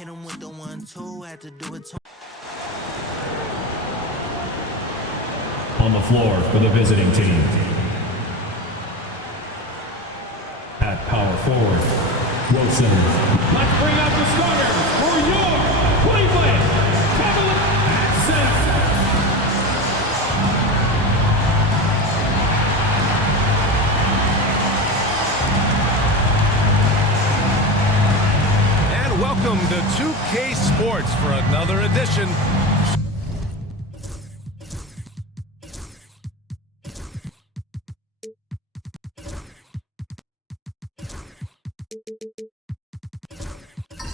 Hit him with the 1-2, had to do it twice. On the floor for the visiting team. At power forward, Wilson. Let's bring out the starters for your Cleveland Cavaliers at center. And welcome to 2K Sports for another edition.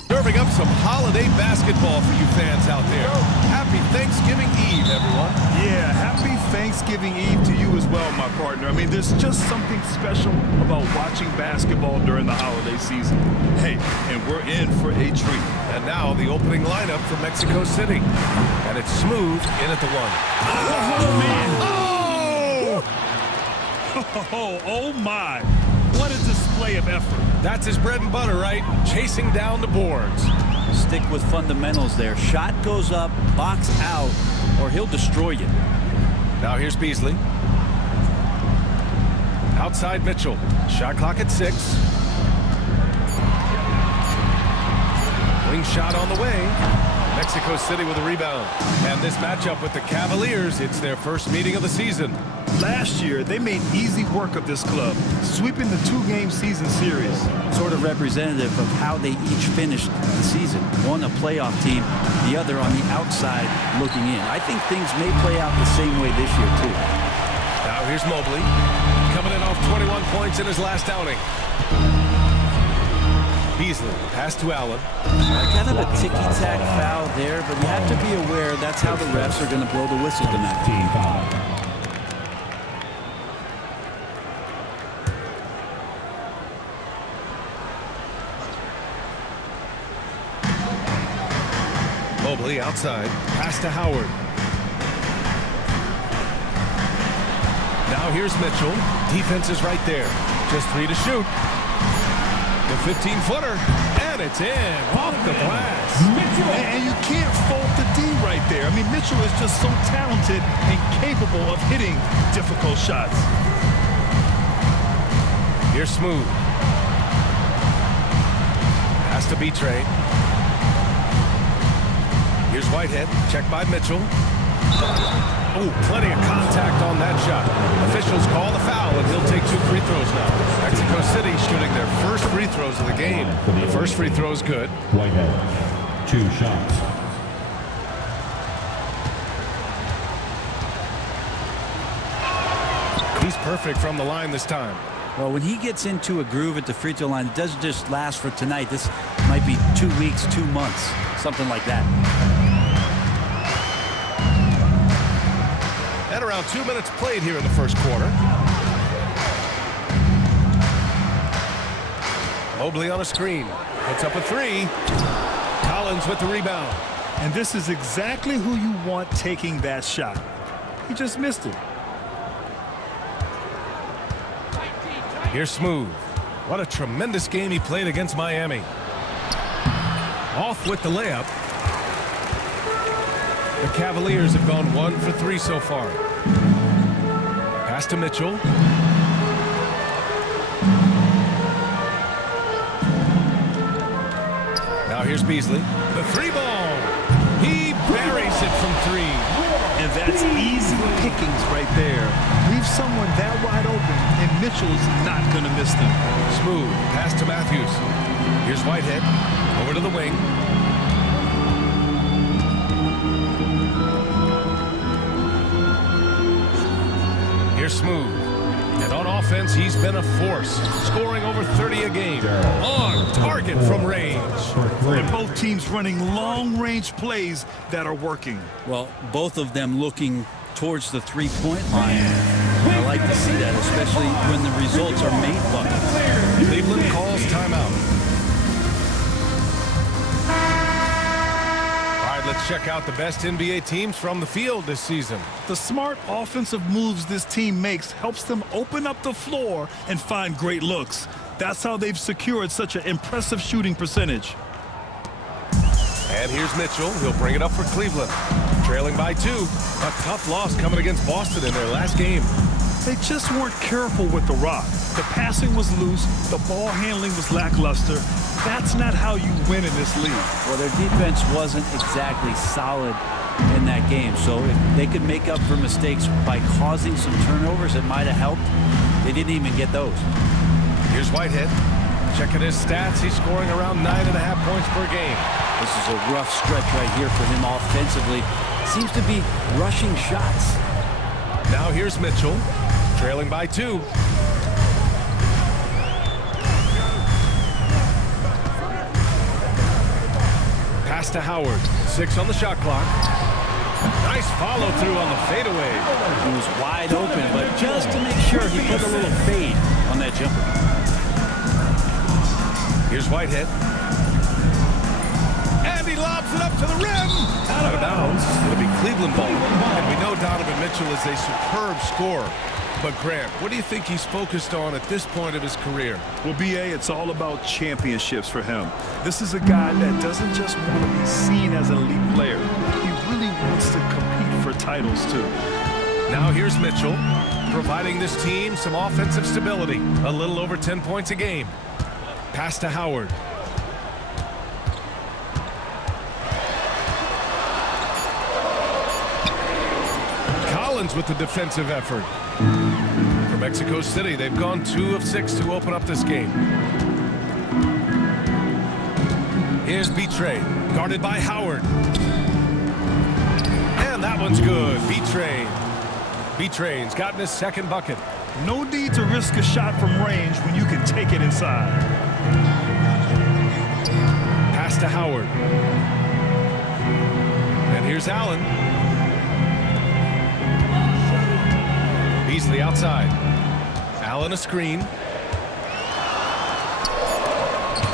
Serving up some holiday basketball for you fans out there. Happy Thanksgiving Eve, everyone. Yeah, happy Thanksgiving Eve to you as well, my partner. I mean, there's just something special about watching basketball during the holiday season. Hey, and we're in for a treat. And now the opening lineup for Mexico City. And it's Smooth in at the one. Oh, man. Oh! Oh, my. What a display of effort. That's his bread and butter, right? Chasing down the boards. Stick with fundamentals there. Shot goes up, box out, or he'll destroy you. Now here's Beasley. Outside Mitchell. Shot clock at 6. Wing shot on the way. Mexico City with a rebound. And this matchup with the Cavaliers, it's their first meeting of the season. Last year, they made easy work of this club, sweeping the 2-game season series. Sort of representative of how they each finished the season. One a playoff team, the other on the outside looking in. I think things may play out the same way this year, too. Now here's Mobley, coming in off 21 points in his last outing. Beasley, pass to Allen. Kind of a ticky-tack foul there, but you have to be aware that's how the refs are going to blow the whistle tonight. Team foul. Mobley outside, pass to Howard. Now here's Mitchell. Defense is right there. Just 3 to shoot. The 15-footer, and it's in off the glass. And you can't fault the D right there. I mean, Mitchell is just so talented and capable of hitting difficult shots. Here's Smooth. Pass to B-Train. Here's Whitehead, checked by Mitchell. Oh, plenty of contact on that shot. Officials call the foul, and he'll take 2 free throws now. Mexico City shooting their first free throws of the game. The first free throw is good. Whitehead, 2 shots. He's perfect from the line this time. Well, when he gets into a groove at the free throw line, it doesn't just last for tonight. This might be 2 weeks, 2 months, something like that. And around 2 minutes played here in the first quarter. Mobley on a screen. Puts up a 3. Collins with the rebound. And this is exactly who you want taking that shot. He just missed it. Here's Smooth. What a tremendous game he played against Miami. Off with the layup. The Cavaliers have gone 1 for 3 so far. Pass to Mitchell. Now here's Beasley. The 3-ball. He buries it from 3. And that's easy pickings right there. Leave someone that wide open, and Mitchell's not going to miss them. Smooth. Pass to Matthews. Here's Whitehead. Over to the wing. Here's Smooth. And on offense, he's been a force, scoring over 30 a game. On target from range. And both teams running long-range plays that are working. Well, both of them looking towards the three-point line. I like to see that, especially when the results are made buckets. Cleveland calls timeout. Let's check out the best NBA teams from the field this season. The smart offensive moves this team makes helps them open up the floor and find great looks. That's how they've secured such an impressive shooting percentage. And here's Mitchell. He'll bring it up for Cleveland. Trailing by 2. A tough loss coming against Boston in their last game. They just weren't careful with the rock. The passing was loose. The ball handling was lackluster. That's not how you win in this league. Well, their defense wasn't exactly solid in that game. So if they could make up for mistakes by causing some turnovers, it might have helped. They didn't even get those. Here's Whitehead. Checking his stats, he's scoring around 9.5 points per game. This is a rough stretch right here for him offensively. Seems to be rushing shots. Now here's Mitchell, trailing by 2. Pass to Howard. 6 on the shot clock. Nice follow through on the fadeaway. He was wide open, but just to make sure, he put a little fade on that jumper. Here's Whitehead. And he lobs it up to the rim. Out of bounds. It'll be Cleveland ball. And we know Donovan Mitchell is a superb scorer. But Grant, what do you think he's focused on at this point of his career? Well, B.A., it's all about championships for him. This is a guy that doesn't just want to be seen as an elite player. He really wants to compete for titles, too. Now here's Mitchell, providing this team some offensive stability. A little over 10 points a game. Pass to Howard. Collins with the defensive effort. For Mexico City, they've gone 2 of 6 to open up this game. Here's Betray, guarded by Howard. And that one's good. Betray's gotten his second bucket. No need to risk a shot from range when you can take it inside. Pass to Howard. And here's Allen. Beasley outside. Allen a screen.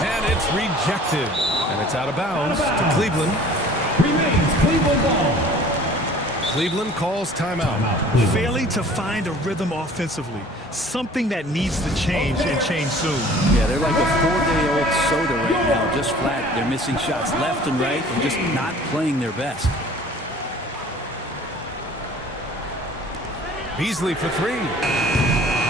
And it's rejected. And it's out of bounds to Cleveland. Remains Cleveland ball. Cleveland calls timeout. Failing to find a rhythm offensively. Something that needs to change and change soon. Yeah, they're like a 4-day-old soda right now, just flat. They're missing shots left and right and just not playing their best. Beasley for 3.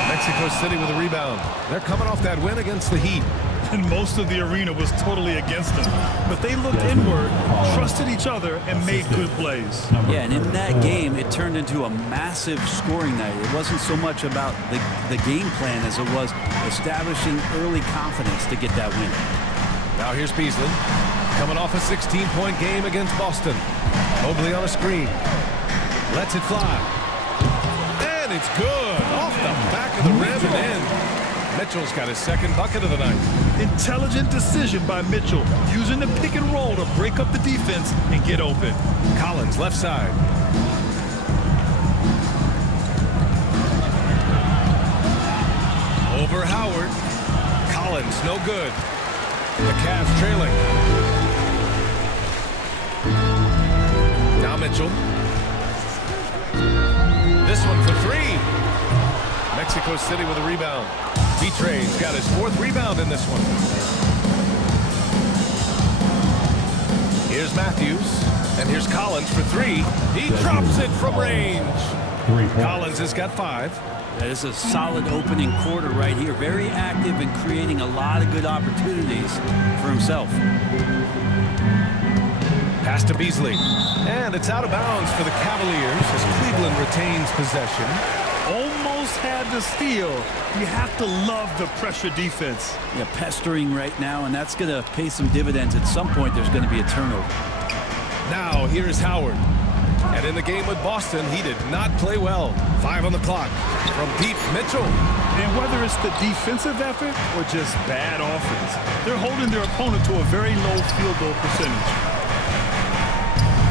Mexico City with a rebound. They're coming off that win against the Heat. And most of the arena was totally against them. But they looked inward, trusted each other, and made good plays. Yeah, and in that game, it turned into a massive scoring night. It wasn't so much about the game plan as it was establishing early confidence to get that win. Now here's Beasley. Coming off a 16-point game against Boston. Mobley on a screen. Lets it fly. And it's good. Off the back of the rim and in. Mitchell's got his second bucket of the night. Intelligent decision by Mitchell, using the pick and roll to break up the defense and get open. Collins left side. Over Howard. Collins no good. The Cavs trailing. Now Mitchell. This one for 3. Mexico City with a rebound. Betray's got his 4th rebound in this one. Here's Matthews. And here's Collins for 3. He drops it from range. Collins has got 5. That is a solid opening quarter right here. Very active and creating a lot of good opportunities for himself. Pass to Beasley. And it's out of bounds for the Cavaliers as Cleveland retains possession. Almost had the steal. You have to love the pressure defense. Yeah, pestering right now, and that's going to pay some dividends. At some point, there's going to be a turnover. Now, here's Howard. And in the game with Boston, he did not play well. 5 on the clock. From deep, Mitchell. And whether it's the defensive effort or just bad offense, they're holding their opponent to a very low field goal percentage.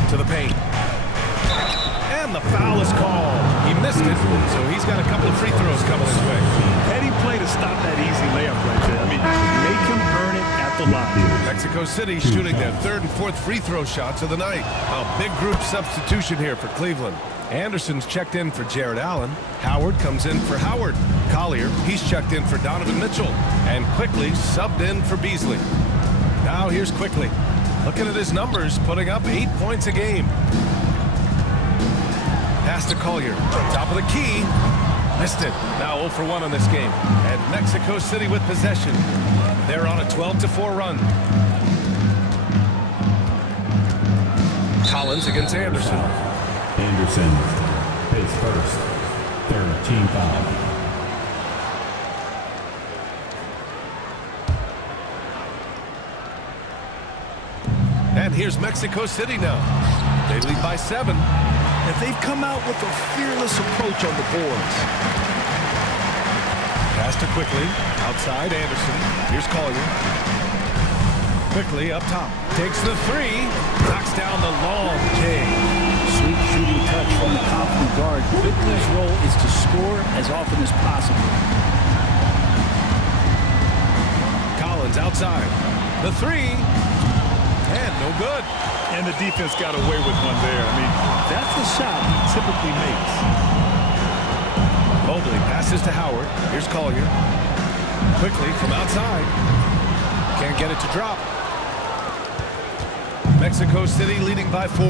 To the paint. And the foul is called. He missed it, so he's got a couple of free throws coming his way. Heady play to stop that easy layup right there. I mean, make him earn it at the line. Mexico City shooting their 3rd and 4th free throw shots of the night. A big group substitution here for Cleveland. Anderson's checked in for Jared Allen. Howard comes in for Howard. Collier, he's checked in for Donovan Mitchell. And Quickly subbed in for Beasley. Now here's Quickly. Looking at his numbers, putting up 8 points a game. Pass to Collier. Top of the key. Missed it. Now 0 for 1 on this game. And Mexico City with possession. They're on a 12-4 run. Collins against Anderson. Anderson, his first, third team foul. And here's Mexico City now. They lead by 7. And they've come out with a fearless approach on the boards. Pass to Quickly. Outside, Anderson. Here's Collier. Quickly up top. Takes the 3. Knocks down the long J. Sweet shooting touch from the confident guard. Quickly's role is to score as often as possible. Collins outside. The 3. And no good. And the defense got away with one there. I mean, that's a shot he typically makes. Mobley passes to Howard. Here's Collier. Quickly from outside. Can't get it to drop. Mexico City leading by 4.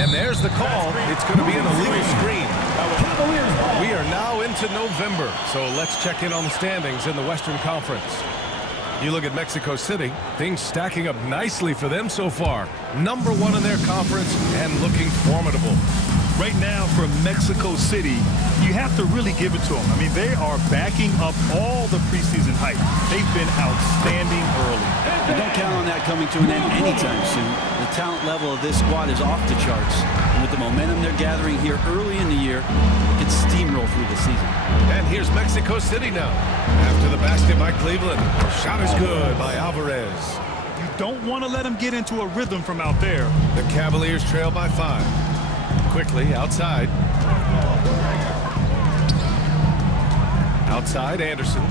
And there's the call. It's going to be an illegal screen. We are now into November, so let's check in on the standings in the Western Conference. You look at Mexico City, things stacking up nicely for them so far. Number 1 in their conference and looking formidable. Right now for Mexico City, you have to really give it to them. I mean, they are backing up all the preseason hype. They've been outstanding early. And don't count on that coming to an end anytime soon. The talent level of this squad is off the charts. And with the momentum they're gathering here early in the year, it can steamroll through the season. And here's Mexico City now. After the basket by Cleveland. Shot is good by Alvarez. You don't want to let them get into a rhythm from out there. The Cavaliers trail by 5. Quickly outside. Outside, Anderson.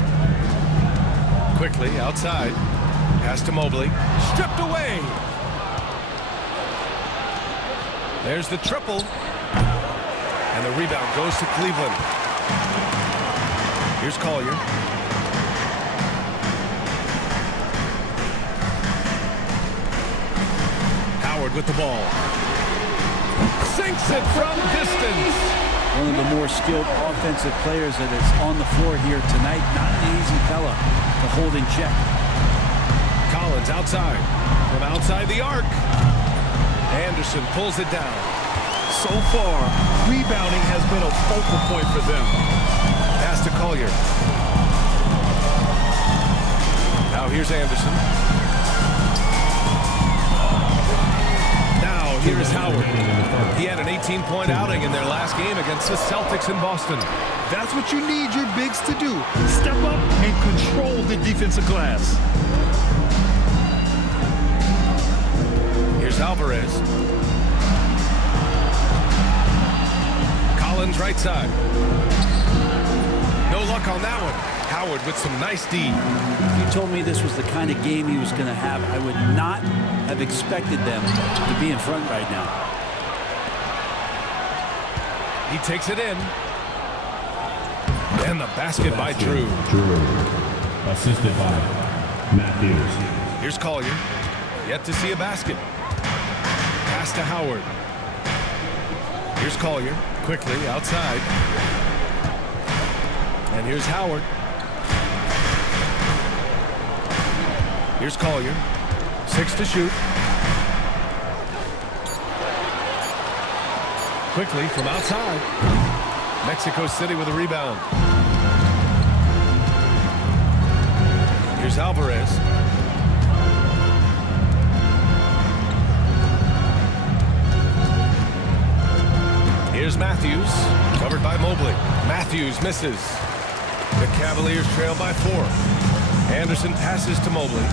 Quickly outside. Pass to Mobley. Stripped away. There's the triple. And the rebound goes to Cleveland. Here's Collier. Howard with the ball. Sinks it from distance. One of the more skilled offensive players that is on the floor here tonight. Not an easy fella to hold in check. Collins outside. From outside the arc. Anderson pulls it down. So far, rebounding has been a focal point for them. Pass to Collier. Now here's Anderson. Now here's Howard. He had an 18-point outing in their last game against the Celtics in Boston. That's what you need your bigs to do. Step up and control the defensive glass. Here's Alvarez. Collins right side. No luck on that one. Howard with some nice D. If you told me this was the kind of game he was going to have, I would not have expected them to be in front right now. He takes it in. And the basket by Drew. Assisted by Matthews. Here's Collier. Yet to see a basket. Pass to Howard. Here's Collier. Quickly outside. And here's Howard. Here's Collier. 6 to shoot. Quickly from outside. Mexico City with a rebound. Here's Alvarez. Here's Matthews. Covered by Mobley. Matthews misses. The Cavaliers trail by 4. Anderson passes to Mobley.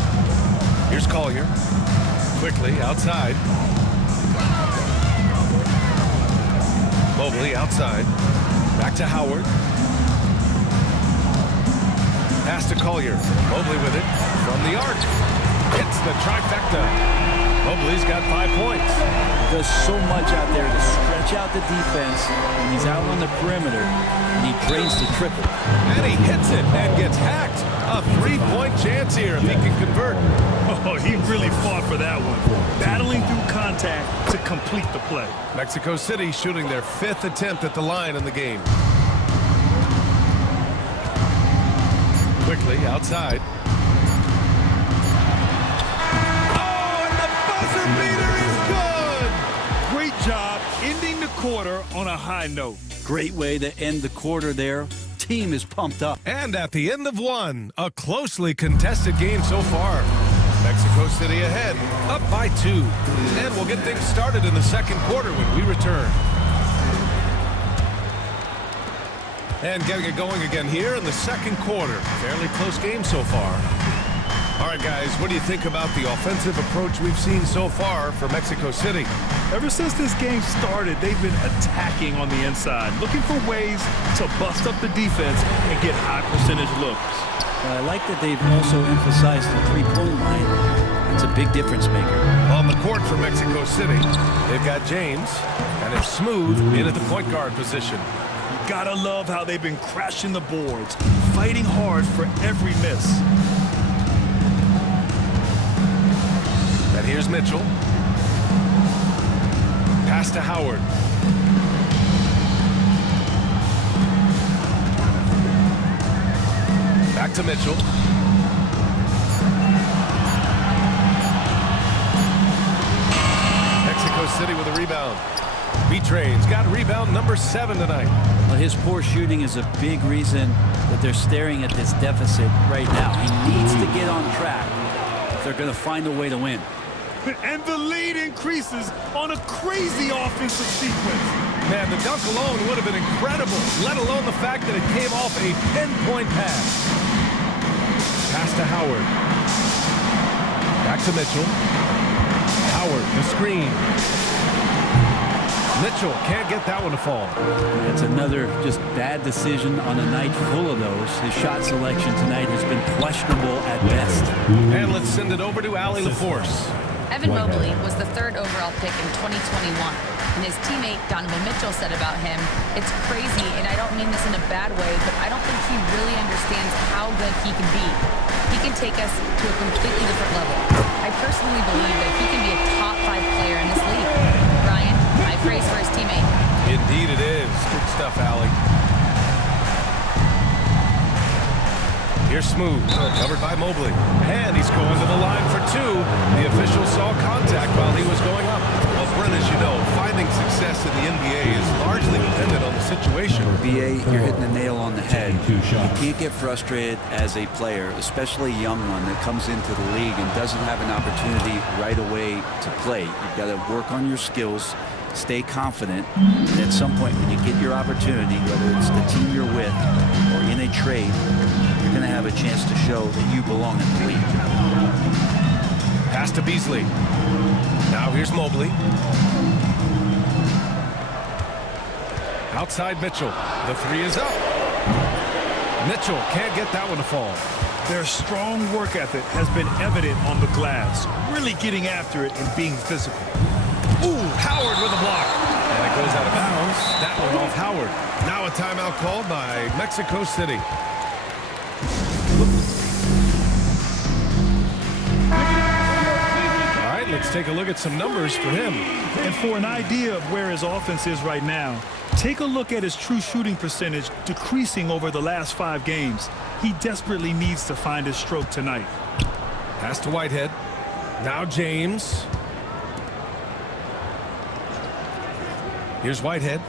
Here's Collier. Quickly outside. Mobley outside. Back to Howard. Pass to Collier. Mobley with it. From the arc. Hits the trifecta. Mobley's got 5 points. Does so much out there to stretch out the defense when he's out on the perimeter, and he drains the triple. And he hits it and gets hacked. A three-point chance here if he can convert. Oh, he really fought for that one. Battling through contact to complete the play. Mexico City shooting their 5th attempt at the line in the game. Quickly outside. Oh, and the buzzer beater is good! Great job ending the quarter on a high note. Great way to end the quarter there. Team is pumped up. And at the end of one, a closely contested game so far. Mexico City ahead, up by 2. And we'll get things started in the second quarter when we return. And getting it going again here in the second quarter. Fairly close game so far. All right, guys, what do you think about the offensive approach we've seen so far for Mexico City? Ever since this game started, they've been attacking on the inside, looking for ways to bust up the defense and get high percentage looks. I like that they've also emphasized the three-point line. It's a big difference maker. On the court for Mexico City, they've got James, and it's Smooth in at the point guard position. Gotta love how they've been crashing the boards, fighting hard for every miss. And here's Mitchell. Pass to Howard. Back to Mitchell. Mexico City with a rebound. B-Train's got rebound number 7 tonight. Well, his poor shooting is a big reason that they're staring at this deficit right now. He needs to get on track if they're going to find a way to win. And the lead increases on a crazy offensive sequence. Man, the dunk alone would have been incredible, let alone the fact that it came off a pinpoint pass. Pass to Howard. Back to Mitchell. Howard, the screen. Mitchell can't get that one to fall. It's another just bad decision on a night full of those. His shot selection tonight has been questionable at best. And let's send it over to Allie LaForce. Evan Mobley was the 3rd overall pick in 2021. And his teammate Donovan Mitchell said about him, "It's crazy, and I don't mean this in a bad way, but I don't think he really understands how good he can be. He can take us to a completely different level. I personally believe that he can be a top 5 player in this league." Ryan, high praise for his teammate. Indeed it is. Good stuff, Allie. Here's Smooth, covered by Mobley. And he's going to the line for 2. The official saw contact while he was going up. Well, Brent, as you know, finding success in the NBA is largely dependent on the situation. BA, you're hitting the nail on the head. You can't get frustrated as a player, especially a young one that comes into the league and doesn't have an opportunity right away to play. You've got to work on your skills, stay confident, and at some point when you get your opportunity, whether it's the team you're with or in a trade, you're going to have a chance to show that you belong in the league. Pass to Beasley. Now here's Mobley. Outside Mitchell. The 3 is up. Mitchell can't get that one to fall. Their strong work ethic has been evident on the glass, really getting after it and being physical. Ooh, Howard with a block. And it goes out of bounds. That one off Howard. Now a timeout called by Mexico City. All right, let's take a look at some numbers for him. And for an idea of where his offense is right now, take a look at his true shooting percentage decreasing over the last 5 games. He desperately needs to find his stroke tonight. Pass to Whitehead. Now James. Here's Whitehead.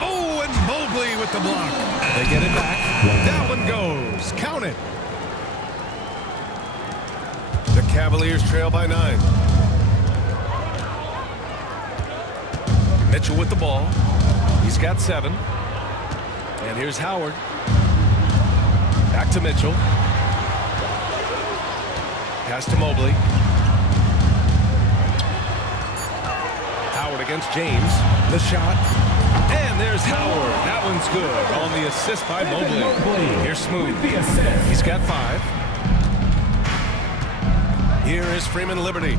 Oh, and Mobley with the block. They get it back. That one goes. Count it. The Cavaliers trail by 9. Mitchell with the ball. He's got 7. And here's Howard. Back to Mitchell. Pass to Mobley. Howard against James. The shot. And there's Howard. That one's good on the assist by Mobley. Here's Smooth. He's got 5. Here is Freeman Liberty.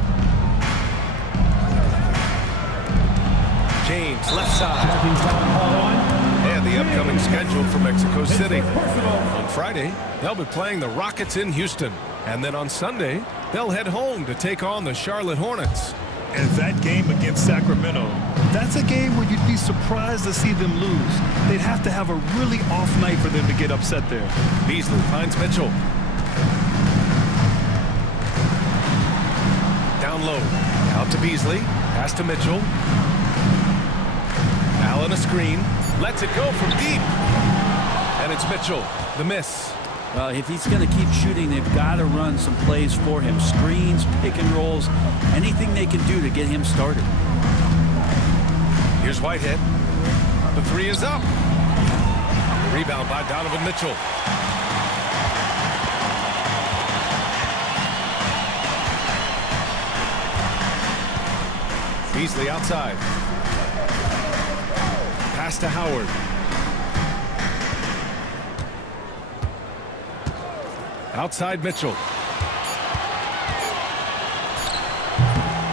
James, left side. And the upcoming schedule for Mexico City. On Friday, they'll be playing the Rockets in Houston. And then on Sunday, they'll head home to take on the Charlotte Hornets. And that game against Sacramento, that's a game where you'd be surprised to see them lose. They'd have to have a really off night for them to get upset there. Beasley finds Mitchell. Down low. Out to Beasley. Pass to Mitchell. Allen a screen. Lets it go from deep. And it's Mitchell. The miss. If he's going to keep shooting, they've got to run some plays for him. Screens, pick and rolls, anything they can do to get him started. Here's Whitehead. The three is up. Rebound by Donovan Mitchell. Beasley outside. Pass to Howard. Outside Mitchell.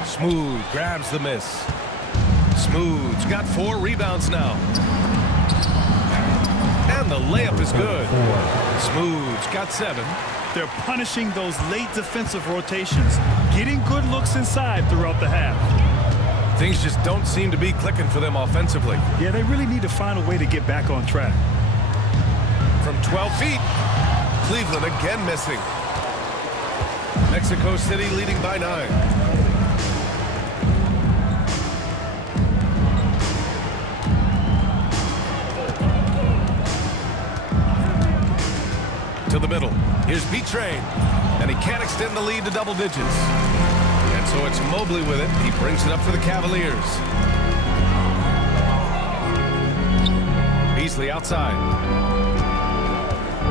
Smooth grabs the miss. Smooth's got 4 rebounds now. And the layup is good. Smooth's got 7. They're punishing those late defensive rotations, getting good looks inside throughout the half. Things just don't seem to be clicking for them offensively. Yeah, they really need to find a way to get back on track. From 12 feet. Cleveland again missing. Mexico City leading by 9. To the middle. Here's B-Train. And he can't extend the lead to double digits. And so it's Mobley with it. He brings it up for the Cavaliers. Beasley outside.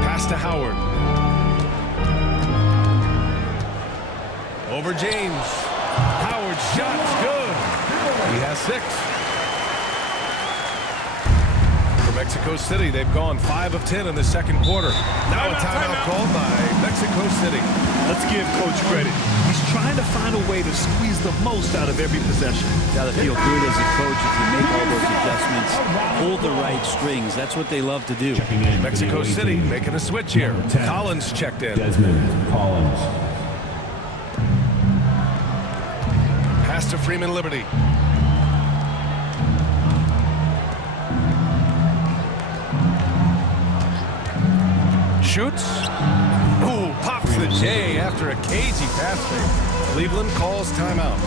Pass to Howard. Over James. Howard's shot is good. He has 6. For Mexico City, they've gone 5 of 10 in the second quarter. Now a timeout called by Mexico City. Let's give Coach credit. He's trying to find a way to squeeze the most out of every possession. Got to feel good as a coach if you make all those adjustments. Hold the right strings. That's what they love to do. Mexico City making a switch here. Collins checked in. Desmond Collins. Pass to Freeman Liberty. Shoots. Ooh, pops the J after a cagey pass fake. Cleveland calls timeout.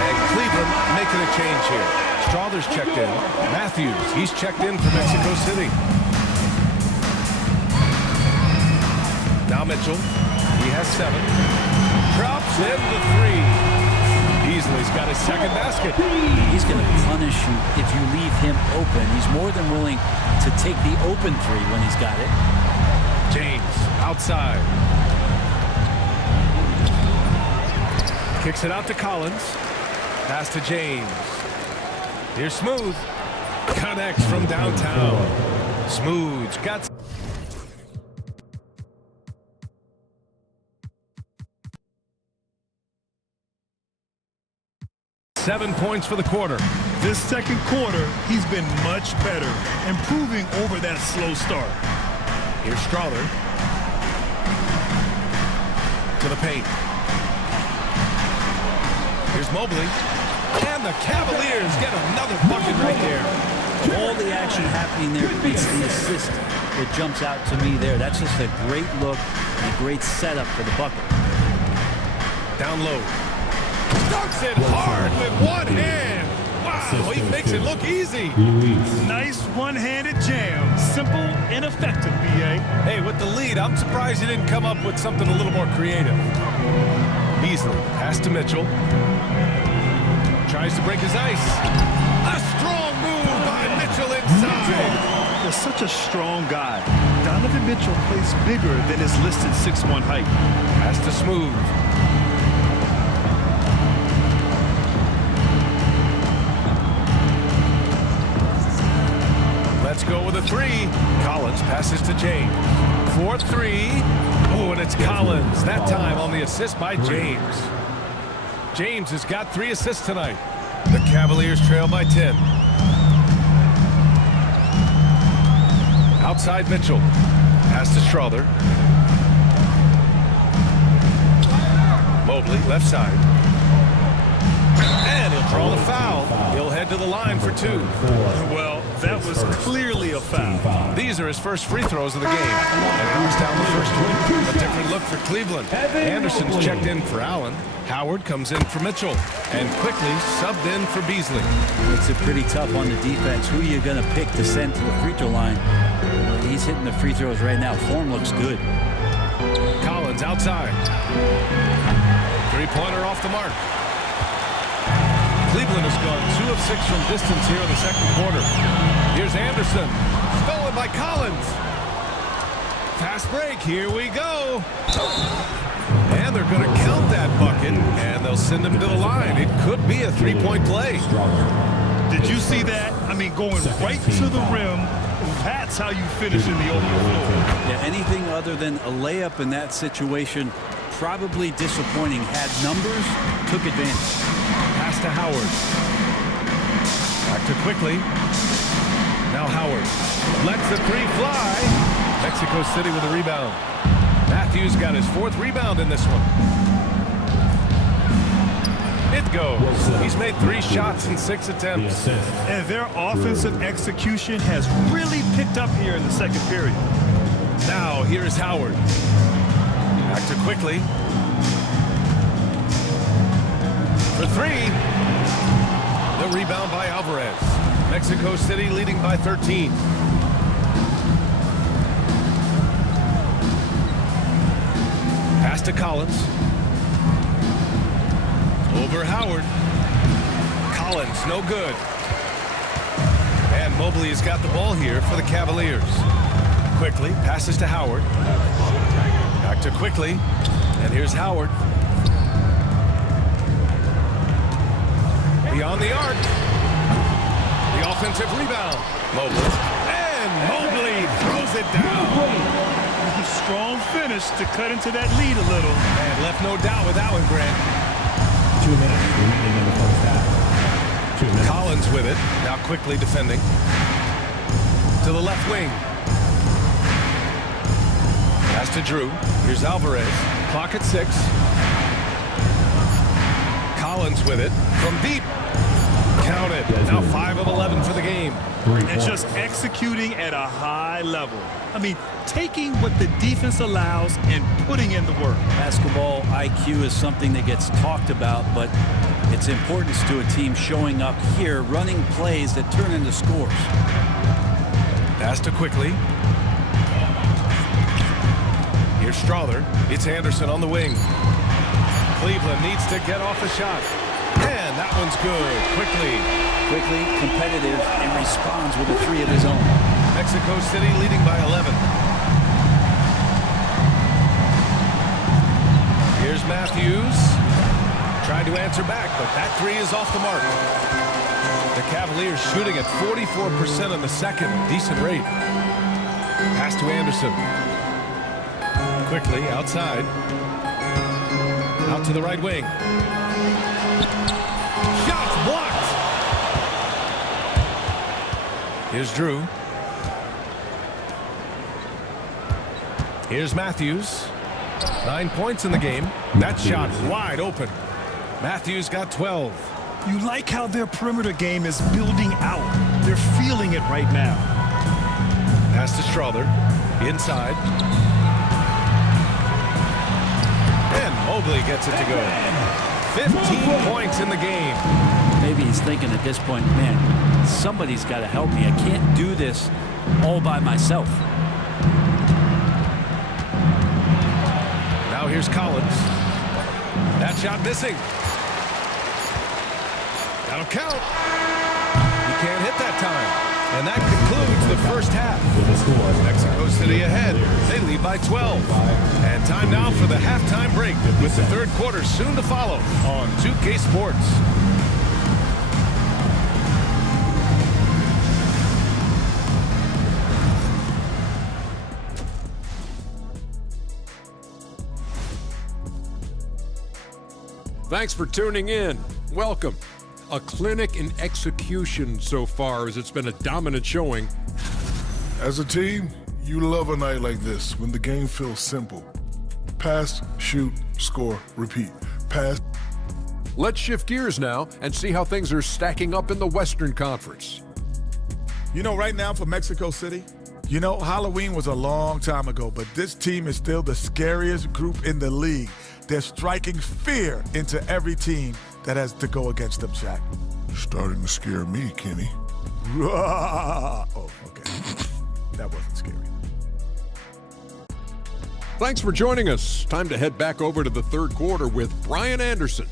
And Cleveland making a change here. Strother's checked in. Matthews, he's checked in for Mexico City. Now Mitchell. He has 7. Drops in the 3. Beasley's got his second basket. He's going to punish you if you leave him open. He's more than willing to take the open 3 when he's got it. James outside. Kicks it out to Collins. Pass to James. Here's Smooth. Connects from downtown. Smooth's got 7 points for the quarter. This second quarter, he's been much better, improving over that slow start. Here's Strother. To the paint. Here's Mobley. And the Cavaliers get another bucket right there. All the action happening there, it's the assist that jumps out to me there. That's just a great look and a great setup for the bucket. Down low. Dunks it hard with one hand. Wow, he makes it look easy. Nice one-handed jam. Simple and effective, B.A. Hey, with the lead, I'm surprised he didn't come up with something a little more creative. Beasley, pass to Mitchell. Tries to break his ice. A strong move by Mitchell inside. He's such a strong guy. Donovan Mitchell plays bigger than his listed 6'1" height. Pass to Smooth. Let's go with a 3. Collins passes to James. 4-3. Oh, and it's Collins. That time on the assist by James. James has got 3 assists tonight. The Cavaliers trail by 10. Outside Mitchell. Pass to Strother. Mobley, left side. And he'll draw the foul. He'll head to the line for 2. Well, that was clearly a foul. These are his first free throws of the game. And he's down the first one. A different look for Cleveland. Anderson's checked in for Allen. Howard comes in for Mitchell. And quickly subbed in for Beasley. Makes it pretty tough on the defense. Who are you going to pick to send to the free throw line? He's hitting the free throws right now. Form looks good. Collins outside. Three-pointer off the mark. Cleveland has gone 2 of 6 from distance here in the second quarter. Here's Anderson. Stolen by Collins. Fast break. Here we go. And they're going to count that bucket, and they'll send him to the line. It could be a 3-point play. Did you see that? I mean, going right to the rim. That's how you finish in the open floor. Yeah, anything other than a layup in that situation, probably disappointing. Had numbers, took advantage. Pass to Howard. Back to quickly. Now Howard lets the 3 fly. Mexico City with a rebound. Matthews got his 4th rebound in this one. It goes. He's made 3 shots in 6 attempts. And their offensive execution has really picked up here in the second period. Now here's Howard. Back to quickly. For 3. The rebound by Alvarez. Mexico City leading by 13. Pass to Collins. Over Howard. Collins, no good. And Mobley has got the ball here for the Cavaliers. Quickly, passes to Howard. Back to quickly. And here's Howard. Beyond the arc. The offensive rebound. Mobley. And Mobley throws it down. Strong finish to cut into that lead a little. And left no doubt with that one, Grant. 2 minutes remaining in the first half. 2 minutes. Collins with it. Now quickly defending. To the left wing. Pass to Drew. Here's Alvarez. Clock at 6. Collins with it. From deep. Counted. Now 5 of 11 for the game. And just executing at a high level. I mean, taking what the defense allows and putting in the work. Basketball IQ is something that gets talked about, but its importance to a team showing up here, running plays that turn into scores. Pass to quickly. Here's Strother. It's Anderson on the wing. Cleveland needs to get off a shot. And that one's good. Quickly, competitive, and responds with a 3 of his own. Mexico City leading by 11. Here's Matthews. Tried to answer back, but that 3 is off the mark. The Cavaliers shooting at 44% in the second. Decent rate. Pass to Anderson. Quickly, outside. Out to the right wing. Shots blocked. Here's Drew. Here's Matthews. 9 points in the game. That shot wide open. Matthews got 12. You like how their perimeter game is building out. They're feeling it right now. Pass to Strother. Inside. And Mobley gets it to go. 15 points in the game. Maybe he's thinking at this point, man, somebody's got to help me. I can't do this all by myself. Now here's Collins. That shot missing. That'll count. He can't hit that time. And that concludes the first half. Mexico City ahead. They lead by 12. And time now for the halftime break with the third quarter soon to follow on 2K Sports. Thanks for tuning in. Welcome. A clinic in execution so far, as it's been a dominant showing. As a team, you love a night like this when the game feels simple. Pass, shoot, score, repeat. Pass. Let's shift gears now and see how things are stacking up in the Western Conference. You know, right now for Mexico City, you know, Halloween was a long time ago, but this team is still the scariest group in the league. They're striking fear into every team that has to go against them, Shaq. Starting to scare me, Kenny. Oh, okay. That wasn't scary. Thanks for joining us. Time to head back over to the third quarter with Brian Anderson.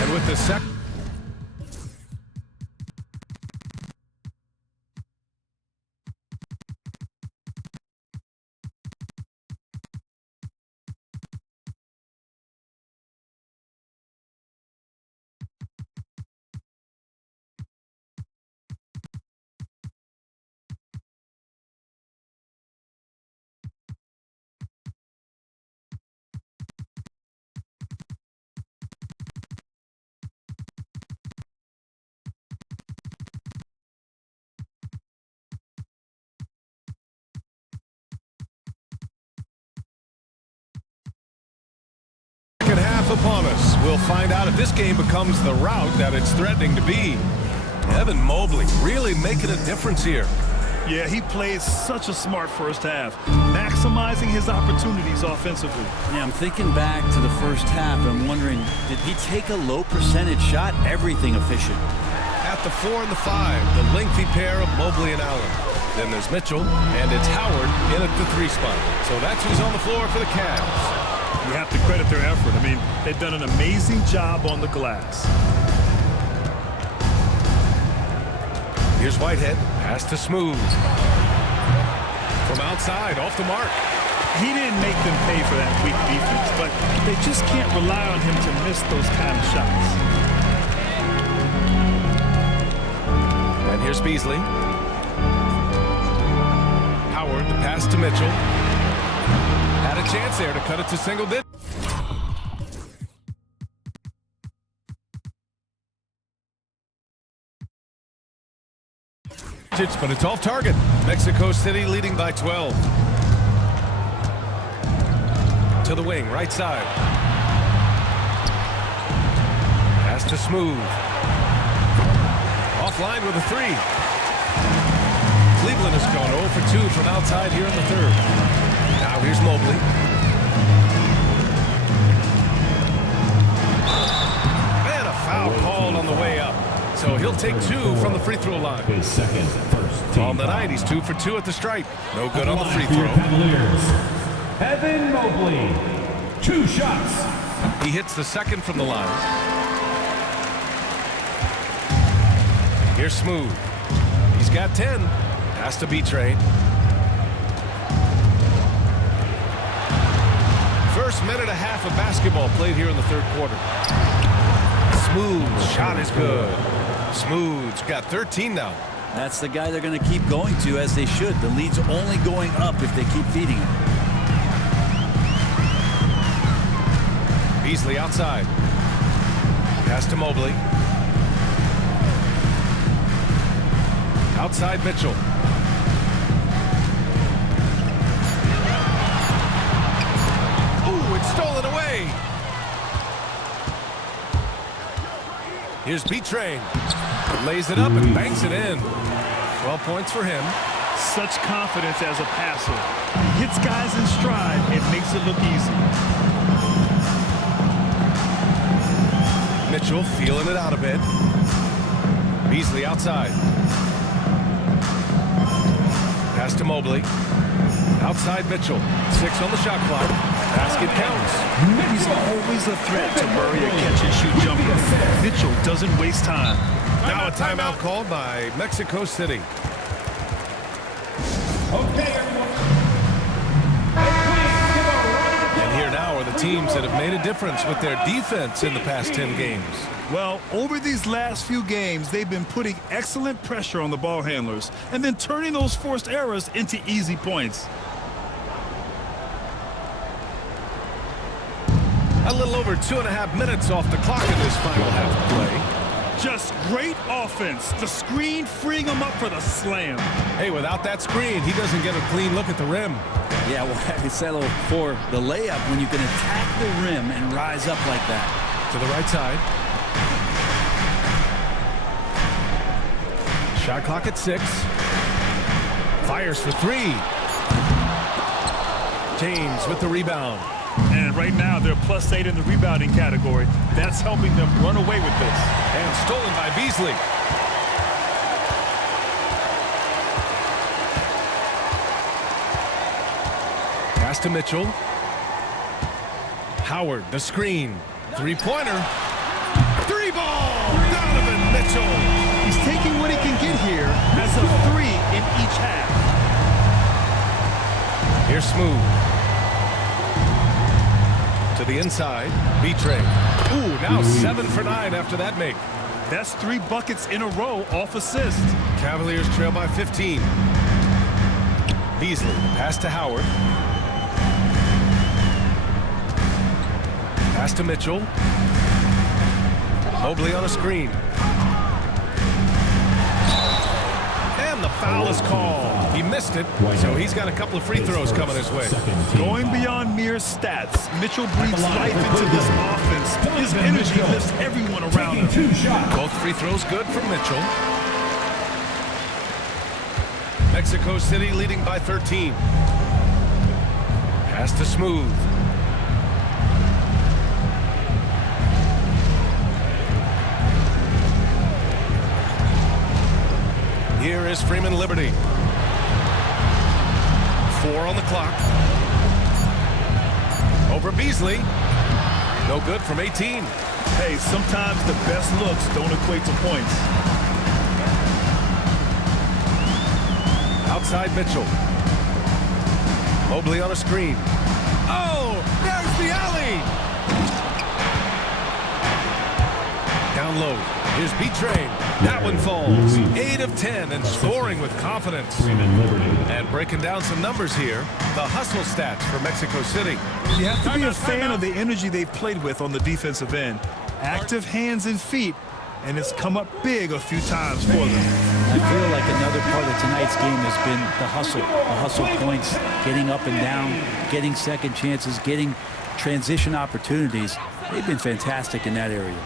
And with the second. Half upon us. We'll find out if this game becomes the route that it's threatening to be. Evan Mobley really making a difference here. Yeah, he played such a smart first half, maximizing his opportunities offensively. Yeah, I'm thinking back to the first half. I'm wondering, did he take a low percentage shot? Everything efficient. At the 4 and the 5, the lengthy pair of Mobley and Allen. Then there's Mitchell, and it's Howard in at the 3 spot. So that's who's on the floor for the Cavs. You have to credit their effort. I mean, they've done an amazing job on the glass. Here's Whitehead, pass to Smooth. From outside, off the mark. He didn't make them pay for that weak defense, but they just can't rely on him to miss those kind of shots. And here's Beasley. Howard, the pass to Mitchell. Had a chance there to cut it to single digits. But it's off target. Mexico City leading by 12. To the wing, right side. Pass to Smooth. Offline with a 3. Cleveland has gone 0 for 2 from outside here in the third. Now here's Mobley. And a foul called on the way up. So he'll take 2 from the free throw line. His second, first team On the night, he's 2 for 2 at the stripe. No good on the free throw. Evan Mobley, 2 shots. He hits the second from the line. Here's Smooth. He's got 10. Pass to B-Train. First minute and a half of basketball played here in the third quarter. Smooth's shot is good. Smooth's got 13 now. That's the guy they're going to keep going to, as they should. The lead's only going up if they keep feeding him. Beasley outside. Pass to Mobley. Outside Mitchell. Ooh, it's stolen away. Here's B-Train. Lays it up and banks it in. 12 points for him. Such confidence as a passer. Hits guys in stride and makes it look easy. Mitchell feeling it out a bit. Beasley outside. Pass to Mobley. Outside Mitchell. 6 on the shot clock. Basket counts. He's always a threat to bury a catch-and-shoot jumper. Mitchell doesn't waste time. Now a timeout called by Mexico City. Okay, everyone. And here now are the teams that have made a difference with their defense in the past 10 games. Well, over these last few games, they've been putting excellent pressure on the ball handlers and then turning those forced errors into easy points. A little over 2.5 minutes off the clock in this final half of play. Just great offense. The screen freeing him up for the slam. Hey, without that screen, he doesn't get a clean look at the rim. Yeah, well, I settle for the layup when you can attack the rim and rise up like that. To the right side. Shot clock at 6. Fires for 3. James with the rebound. And right now, they're +8 in the rebounding category. That's helping them run away with this. And stolen by Beasley. Pass to Mitchell. Howard, the screen. Three-pointer. 3-ball! Donovan Mitchell. He's taking what he can get here. That's a 3 in each half. Here's Smooth. To the inside. B-Train. Ooh, now 7 for 9 after that make. That's 3 buckets in a row off assist. Cavaliers trail by 15. Beasley, pass to Howard. Pass to Mitchell. Mobley on a screen. And the foul is called. He missed it, so he's got a couple of free throws coming his way. Going beyond mere stats, Mitchell breathes life into this offense. His energy lifts everyone around him. Both free throws good from Mitchell. Mexico City leading by 13. Pass to Smooth. Here is Freeman Liberty. 4 on the clock. Over Beasley. No good from 18. Hey, sometimes the best looks don't equate to points. Outside Mitchell. Mobley on a screen. Oh, there's the alley. Down low. Here's B-Train. That one falls. 8 of 10 and scoring with confidence. And breaking down some numbers here. The hustle stats for Mexico City. You have to be a fan of the energy they've played with on the defensive end. Active hands and feet, and it's come up big a few times for them. I feel like another part of tonight's game has been the hustle points, getting up and down, getting second chances, getting transition opportunities. They've been fantastic in that area.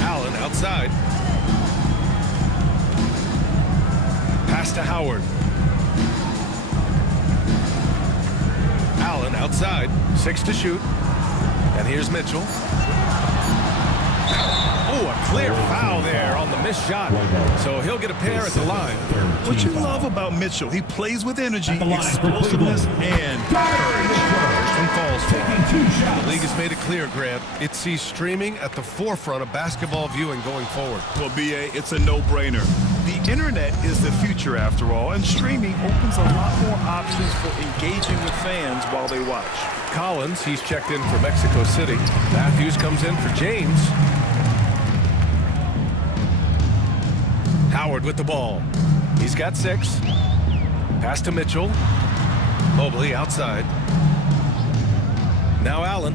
Allen outside. Pass to Howard. Allen outside. 6 to shoot. And here's Mitchell. Oh, a clear foul there on the missed shot. So he'll get a pair at the line. What you love about Mitchell, he plays with energy, explosiveness, and courage. First one falls for him. The league has made it clear, Grant. It sees streaming at the forefront of basketball viewing going forward. Well, B.A., it's a no-brainer. The internet is the future, after all, and streaming opens a lot more options for engaging with fans while they watch. Collins, he's checked in for Mexico City. Matthews comes in for James. Howard with the ball. He's got 6. Pass to Mitchell. Mobley outside. Now Allen.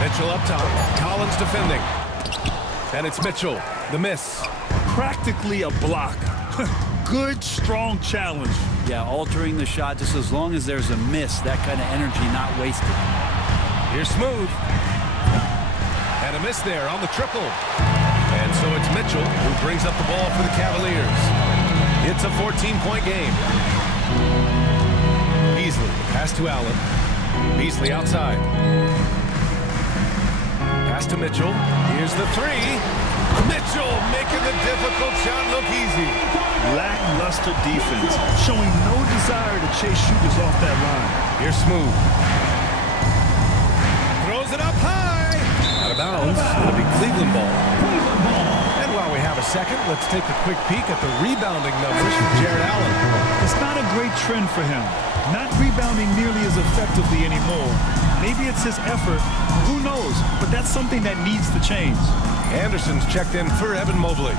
Mitchell up top. Collins defending. And it's Mitchell. The miss. Practically a block. Good, strong challenge. Yeah, altering the shot just as long as there's a miss, that kind of energy not wasted. Here's Smooth. And a miss there on the triple. And so it's Mitchell who brings up the ball for the Cavaliers. It's a 14-point game. Beasley, pass to Allen. Beasley outside. Pass to Mitchell. Here's the 3. Mitchell making the difficult shot look easy. Lackluster defense, showing no desire to chase shooters off that line. Here's Smooth. Throws it up high. Out of bounds. It'll be Cleveland ball. And while we have a second, let's take a quick peek at the rebounding numbers for Jared Allen. It's not a great trend for him. Not rebounding nearly as effectively anymore. Maybe it's his effort. Who knows? But that's something that needs to change. Anderson's checked in for Evan Mobley.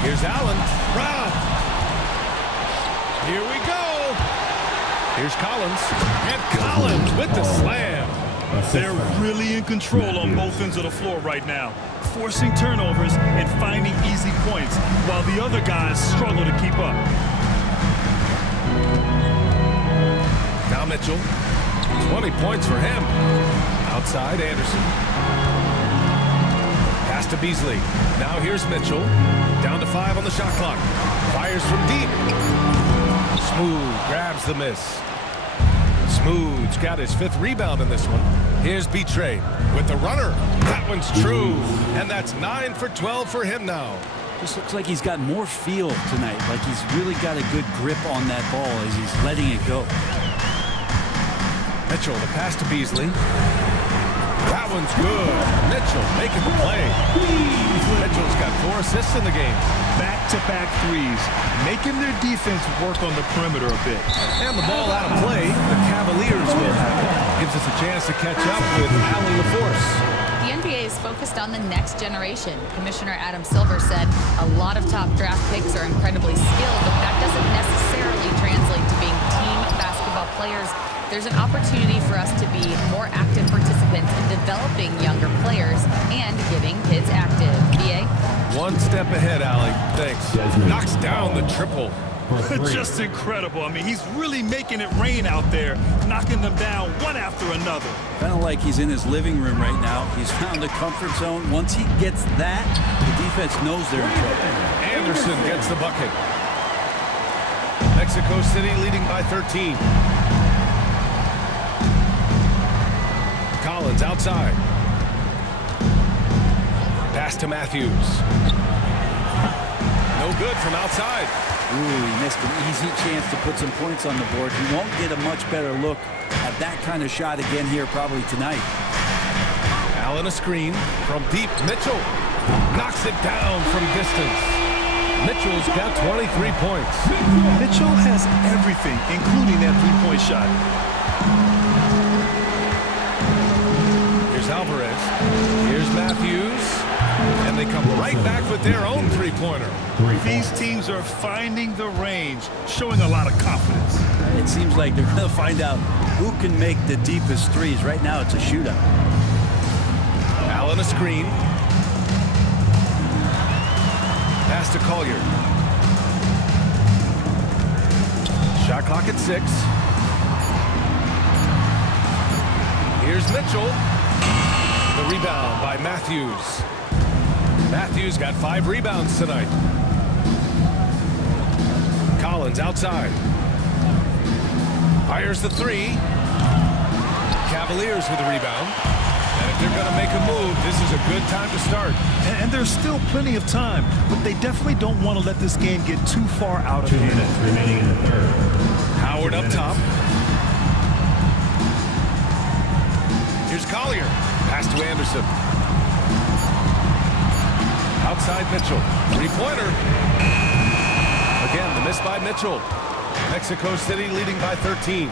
Here's Allen. Brown. Here we go. Here's Collins. And Collins with the slam. They're really in control on both ends of the floor right now, forcing turnovers and finding easy points, while the other guys struggle to keep up. Now Mitchell. 20 points for him. Outside Anderson. Pass to Beasley. Now here's Mitchell. Down to 5 on the shot clock. Fires from deep. Smooth grabs the miss. Smooth's got his 5th rebound in this one. Here's Betrayed with the runner. That one's true. And that's 9 for 12 for him now. This looks like he's got more feel tonight. Like he's really got a good grip on that ball as he's letting it go. Mitchell, the pass to Beasley. That one's good. Mitchell making the play. Mitchell's got 4 assists in the game. Back-to-back threes, making their defense work on the perimeter a bit. And the ball out of play. The Cavaliers will have it. Gives us a chance to catch up with Allen LaForce. The NBA is focused on the next generation. Commissioner Adam Silver said a lot of top draft picks are incredibly skilled, but that doesn't necessarily translate to being team basketball players. There's an opportunity for us to be more active participants in developing younger players and getting kids active. BA? One step ahead, Allie. Thanks. Knocks down the triple. Just incredible. I mean, he's really making it rain out there, knocking them down one after another. Kind of like he's in his living room right now. He's found a comfort zone. Once he gets that, the defense knows they're in trouble. Anderson gets the bucket. Mexico City leading by 13. Collins outside. Pass to Matthews. No good from outside. Ooh, he missed an easy chance to put some points on the board. He won't get a much better look at that kind of shot again here probably tonight. Allen a screen from deep. Mitchell knocks it down from distance. Mitchell's got 23 points. Mitchell has everything, including that three-point shot. Here's Alvarez. Here's Matthews. And they come right back with their own three-pointer. These teams are finding the range, showing a lot of confidence. It seems like they're going to find out who can make the deepest threes. Right now, it's a shootout. Allen a screen. Pass to Collier. Shot clock at 6. Here's Mitchell. The rebound by Matthews. Matthews got 5 rebounds tonight. Collins outside. Fires the 3. Cavaliers with a rebound. And if they're going to make a move, this is a good time to start. And there's still plenty of time, but they definitely don't want to let this game get too far out of hand. 2 minutes remaining in the third. Howard up top. Here's Collier. Pass to Anderson. Outside Mitchell. Three-pointer. Again, the miss by Mitchell. Mexico City leading by 13.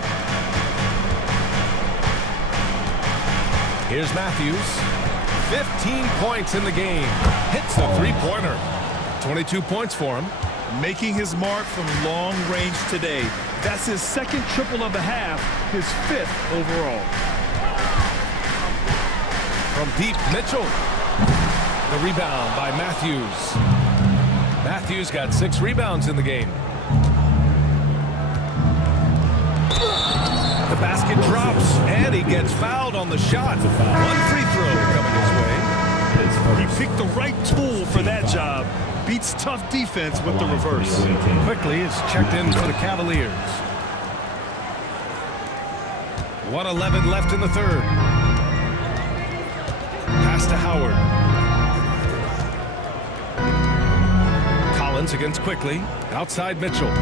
Here's Matthews. 15 points in the game. Hits the three-pointer. 22 points for him. Making his mark from long range today. That's his second triple of the half, his 5th overall. From deep, Mitchell. The rebound by Matthews. Matthews got 6 rebounds in the game. The basket drops, and he gets fouled on the shot. 1 free throw coming his way. He picked the right tool for that job. Beats tough defense with the reverse. Quickly is checked in for the Cavaliers. 1:11 left in the third. Pass to Howard. Collins against Quickly. Outside Mitchell.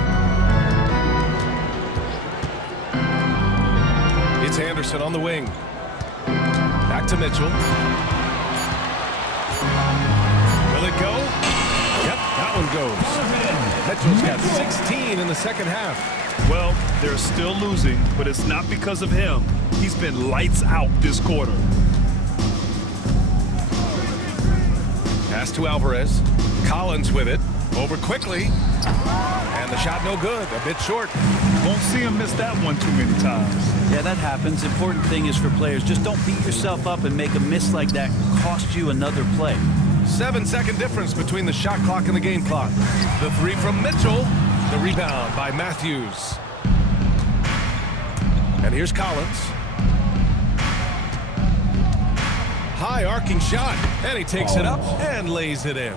It's Anderson on the wing. Back to Mitchell. goes. Mitchell's got 16 in the second half. Well, they're still losing, but it's not because of him. He's been lights out this quarter. Pass to Alvarez. Collins with it. Over quickly. And the shot no good. A bit short. Won't see him miss that one too many times. Yeah, that happens. Important thing is for players, just don't beat yourself up and make a miss like that cost you another play. 7-second difference between the shot clock and the game clock. The three from Mitchell. The rebound by Matthews. And here's Collins. High arcing shot. And he takes it up and lays it in.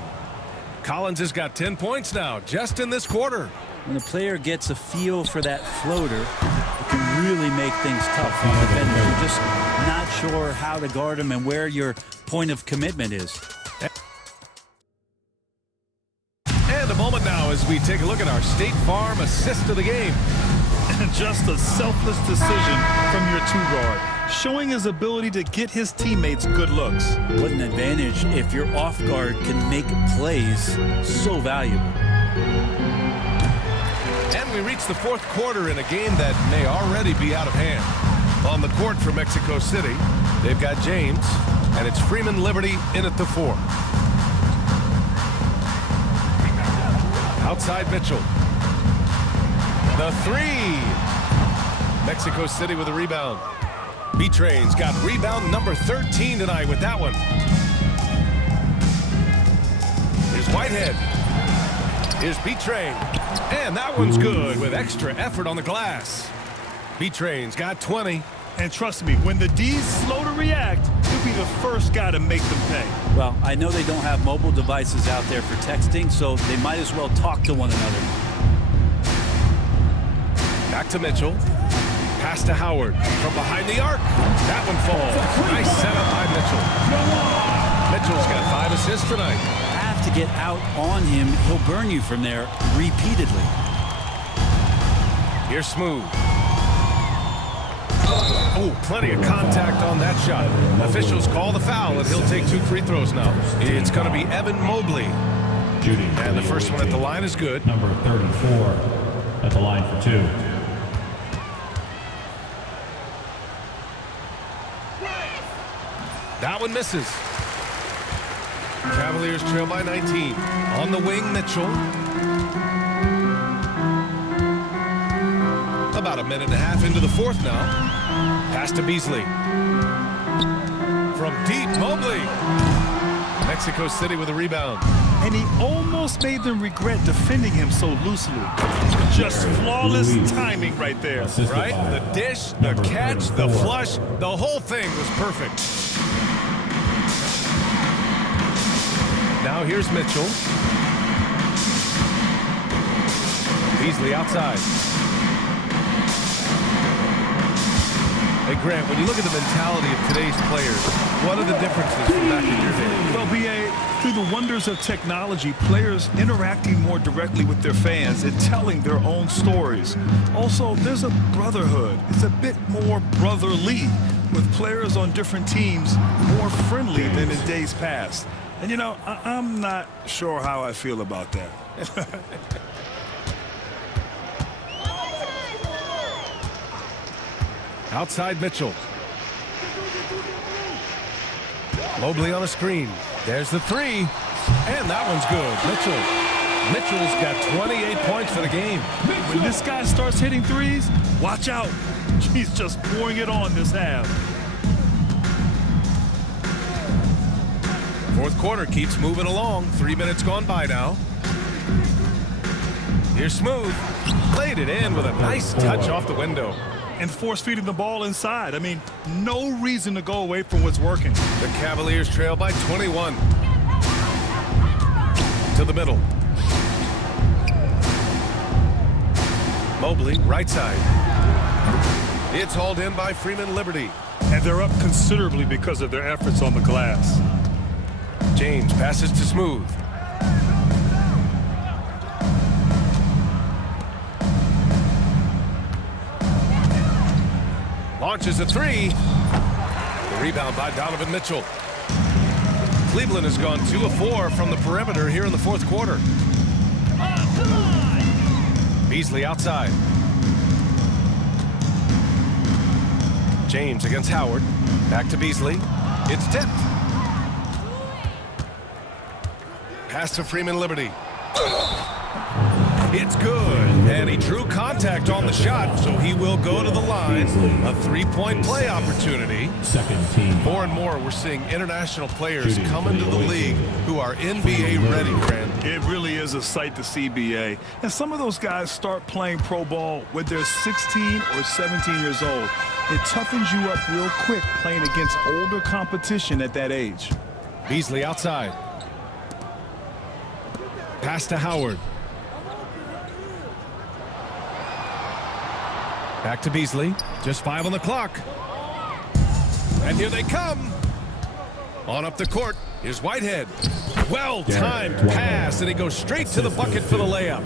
Collins has got 10 points now, just in this quarter. When a player gets a feel for that floater, it can really make things tough for defenders. You're just not sure how to guard him and where your point of commitment is. And a moment now as we take a look at our State Farm assist of the game. Just a selfless decision from your two-guard, showing his ability to get his teammates good looks. What an advantage if your off guard can make plays so valuable. And we reach the fourth quarter in a game that may already be out of hand. On the court for Mexico City, they've got James, and it's Freeman Liberty in at the 4. Outside Mitchell. The 3. Mexico City with a rebound. B-Train's got rebound number 13 tonight with that one. Here's Whitehead. Here's B-Train. And that one's good with extra effort on the glass. B-Train's got 20. And trust me, when the D's slow to react, he'll be the first guy to make them pay. Well, I know they don't have mobile devices out there for texting, so they might as well talk to one another. Back to Mitchell. Pass to Howard from behind the arc. That one falls. Nice setup by Mitchell. Mitchell's got 5 assists tonight. Have to get out on him. He'll burn you from there repeatedly. Here's Smooth. Oh, plenty of contact on that shot. Officials call the foul, and he'll take 2 free throws now. It's going to be Evan Mobley. And the first one at the line is good. Number 34 at the line for 2. That one misses. Cavaliers trail by 19. On the wing, Mitchell. About a minute and a half into the fourth now. Pass to Beasley. From deep, Mobley. Mexico City with a rebound. And he almost made them regret defending him so loosely. Just flawless timing right there. Right? The dish, the catch, the flush, the whole thing was perfect. Now here's Mitchell. Beasley outside. Hey, Grant, when you look at the mentality of today's players, what are the differences from back in your day? Well, B.A., through the wonders of technology, players interacting more directly with their fans and telling their own stories. Also, there's a brotherhood. It's a bit more brotherly, with players on different teams more friendly than in days past. And, you know, I'm not sure how I feel about that. Outside Mitchell. Mobley on a screen. There's the 3. And that one's good. Mitchell's got 28 points for the game. When this guy starts hitting threes, watch out. He's just pouring it on this half. Fourth quarter keeps moving along. 3 minutes gone by now. Here's Smooth. Laid it in with a nice touch off the window. And force-feeding the ball inside. I mean, no reason to go away from what's working. The Cavaliers trail by 21. To the middle. Mobley, right side. It's hauled in by Freeman Liberty. And they're up considerably because of their efforts on the glass. James passes to Smooth. Launches a 3. The rebound by Donovan Mitchell. Cleveland has gone 2 of 4 from the perimeter here in the fourth quarter. Beasley outside. James against Howard. Back to Beasley. It's tipped. Pass to Freeman Liberty. It's good. And he drew contact on the shot, so he will go to the line. A three-point play opportunity. Second team. More and more, we're seeing international players come into the league who are NBA ready, Grant. It really is a sight to see, BA. And some of those guys start playing pro ball when they're 16 or 17 years old. It toughens you up real quick playing against older competition at that age. Beasley outside. Pass to Howard. Back to Beasley. Just 5 on the clock. And here they come. On up the court. Here's Whitehead. Well-timed pass, and he goes straight to the bucket for the layup.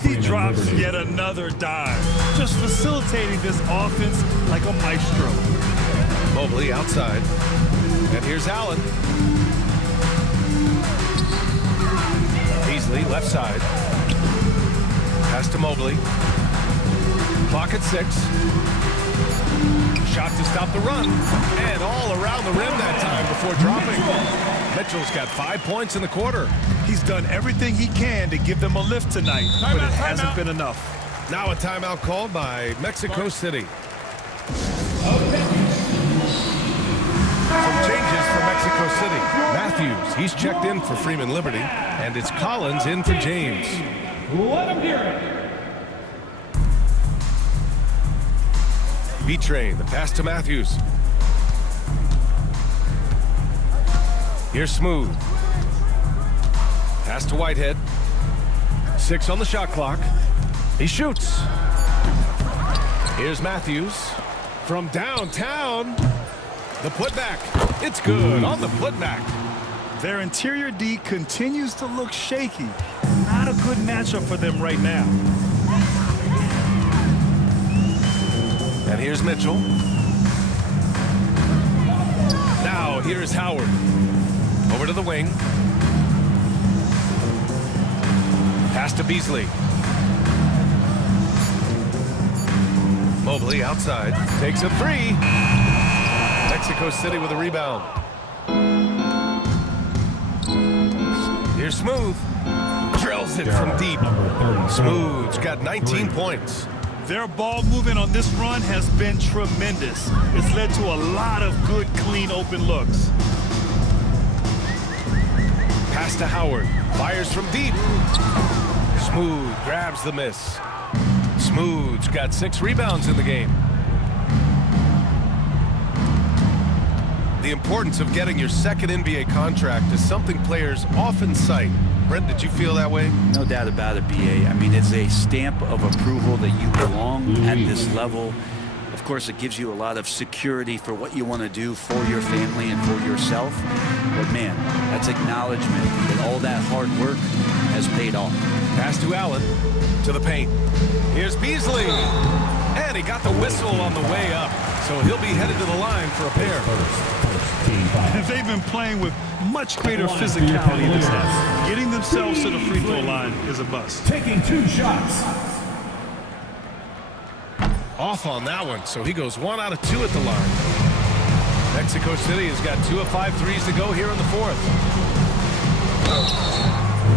He drops yet another dime, just facilitating this offense like a maestro. Mobley outside. And here's Allen. Beasley left side. Pass to Mobley. Clock at 6. Shot to stop the run. And all around the rim that time before dropping. Mitchell's got 5 points in the quarter. He's done everything he can to give them a lift tonight, but it hasn't been enough. Now a timeout called by Mexico City. Some changes for Mexico City. Matthews, he's checked in for Freeman Liberty, and it's Collins in for James. Let him hear it. B-Train, the pass to Matthews. Here's Smooth. Pass to Whitehead. 6 on the shot clock. He shoots. Here's Matthews from downtown. The putback. It's good on the putback. Their interior D continues to look shaky. Not a good matchup for them right now. And here's Mitchell. Now here's Howard. Over to the wing. Pass to Beasley. Mobley outside. Takes a 3. Mexico City with a rebound. Here's Smooth. Drills it from deep. Smooth's got 19 points. Their ball movement on this run has been tremendous. It's led to a lot of good, clean, open looks. Pass to Howard. Fires from deep. Smooth grabs the miss. Smooth's got 6 rebounds in the game. The importance of getting your second NBA contract is something players often cite. Brent, did you feel that way? No doubt about it, BA. I mean, it's a stamp of approval that you belong at this level. Of course, it gives you a lot of security for what you want to do for your family and for yourself. But man, that's acknowledgement that all that hard work has paid off. Pass to Allen, to the paint. Here's Beasley. And he got the whistle on the way up. So he'll be headed to the line for a pair. And they've been playing with much greater physicality this half. Getting themselves to the free throw line is a bust. Taking 2 shots. Off on that one, so he goes 1 out of 2 at the line. Mexico City has got 2 of 5 threes to go here in the 4th.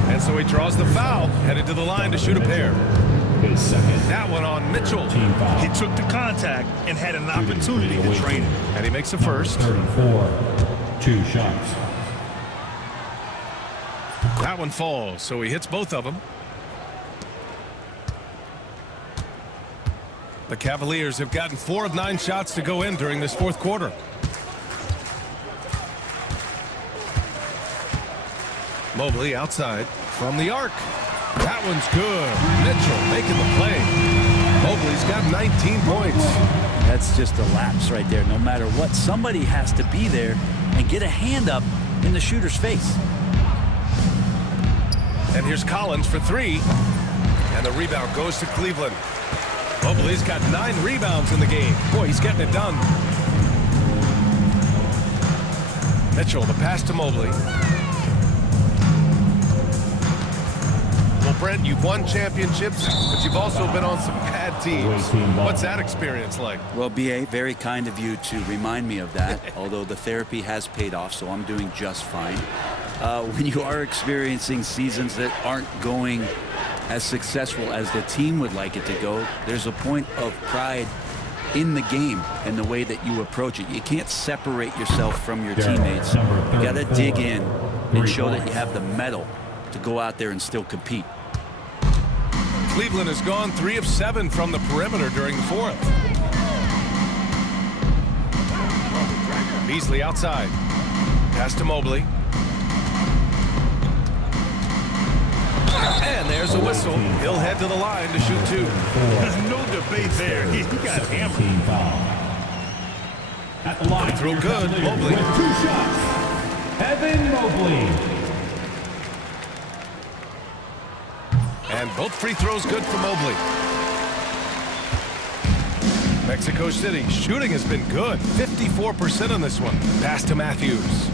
And so he draws the foul, headed to the line to shoot a pair. His second. That one on Mitchell. Team foul. He took the contact and had an opportunity to train it. And he makes a first. 34. 2 shots. That one falls, so he hits both of them. The Cavaliers have gotten 4 of 9 shots to go in during this 4th quarter. Mobley outside from the arc. That one's good. Mitchell making the play. Mobley's got 19 points. That's just a lapse right there. No matter what, somebody has to be there and get a hand up in the shooter's face. And here's Collins for 3. And the rebound goes to Cleveland. Mobley's got 9 rebounds in the game. Boy, he's getting it done. Mitchell, the pass to Mobley. Brent, you've won championships, but you've also been on some bad teams. What's that experience like? Well, B.A., very kind of you to remind me of that, although the therapy has paid off, so I'm doing just fine. When you are experiencing seasons that aren't going as successful as the team would like it to go, there's a point of pride in the game and the way that you approach it. You can't separate yourself from your teammates. You got to dig in and show that you have the mettle to go out there and still compete. Cleveland has gone 3 of 7 from the perimeter during the fourth. Beasley outside. Pass to Mobley. And there's a whistle. He'll head to the line to shoot 2. No debate there. He got hammered. At the line, throw good. Mobley. With 2 shots. Evan Mobley. And both free throws good for Mobley. Mexico City shooting has been good. 54% on this one. Pass to Matthews.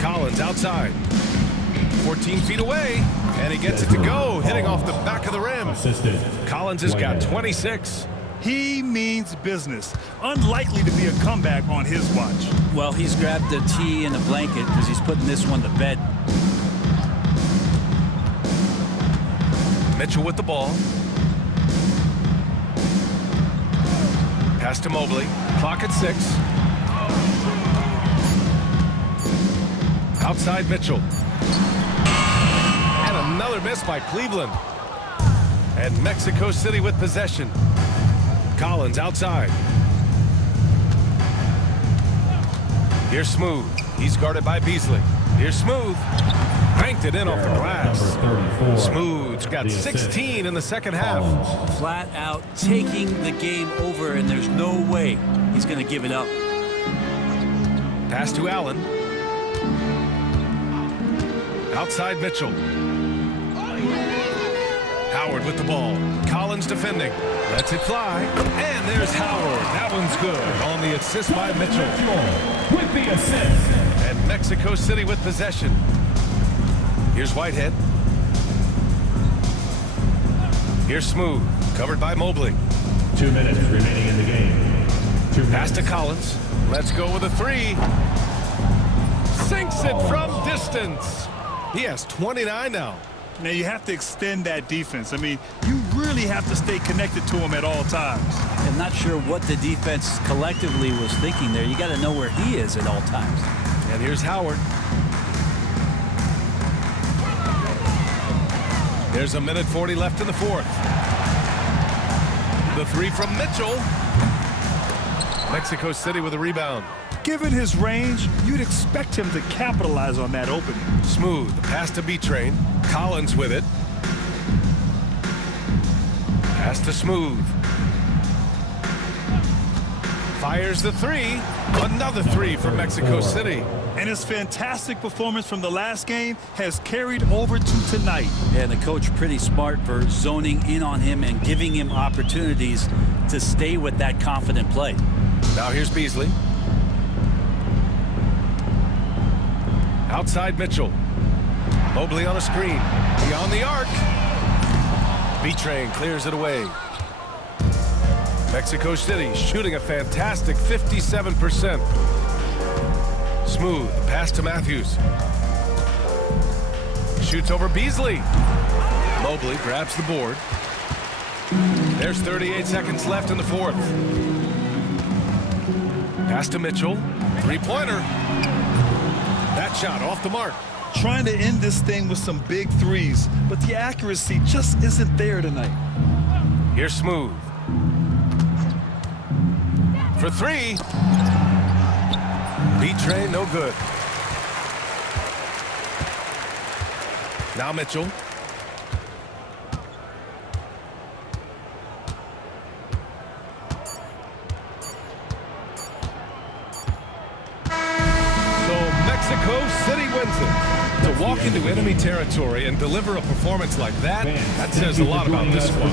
Collins outside. 14 feet away, and he gets it to go, hitting off the back of the rim. Collins has got 26. He means business. Unlikely to be a comeback on his watch. Well, he's grabbed the tea and a blanket because he's putting this one to bed. Mitchell with the ball. Pass to Mobley. Clock at 6. Outside Mitchell. And another miss by Cleveland. And Mexico City with possession. Collins outside. Here's Smooth. He's guarded by Beasley. Here's Smooth. Banked it in off the glass. Smooth's got 16 in the second half. Flat out taking the game over, and there's no way he's going to give it up. Pass to Allen. Outside Mitchell. Howard with the ball. Collins defending. Lets it fly. And there's Howard. That one's good on the assist by Mitchell. With the assist. And Mexico City with possession. Here's Whitehead. Here's Smooth. Covered by Mobley. 2 minutes remaining in the game. Pass to Collins. Let's go with a 3. Sinks it from distance. He has 29 now. Now you have to extend that defense. I mean, you really have to stay connected to him at all times. I'm not sure what the defense collectively was thinking there. You got to know where he is at all times. And here's Howard. There's 1:40 left in the fourth. The 3 from Mitchell. Mexico City with a rebound. Given his range, you'd expect him to capitalize on that opening. Smooth. Pass to B-Train. Collins with it. Pass to Smooth. Fires the 3. Another 3 for Mexico City. And his fantastic performance from the last game has carried over to tonight. Yeah, the coach pretty smart for zoning in on him and giving him opportunities to stay with that confident play. Now here's Beasley. Outside Mitchell. Mobley on a screen. Beyond the arc. B-Train clears it away. Mexico City shooting a fantastic 57%. Smooth. Pass to Matthews. Shoots over Beasley. Mobley grabs the board. There's 38 seconds left in the fourth. Pass to Mitchell. 3-pointer. That shot off the mark. Trying to end this thing with some big threes, but the accuracy just isn't there tonight. Here's Smooth. For 3. B-Train, no good. Now Mitchell. Mexico City wins it. To walk into enemy territory and deliver a performance like that, that says a lot about this one.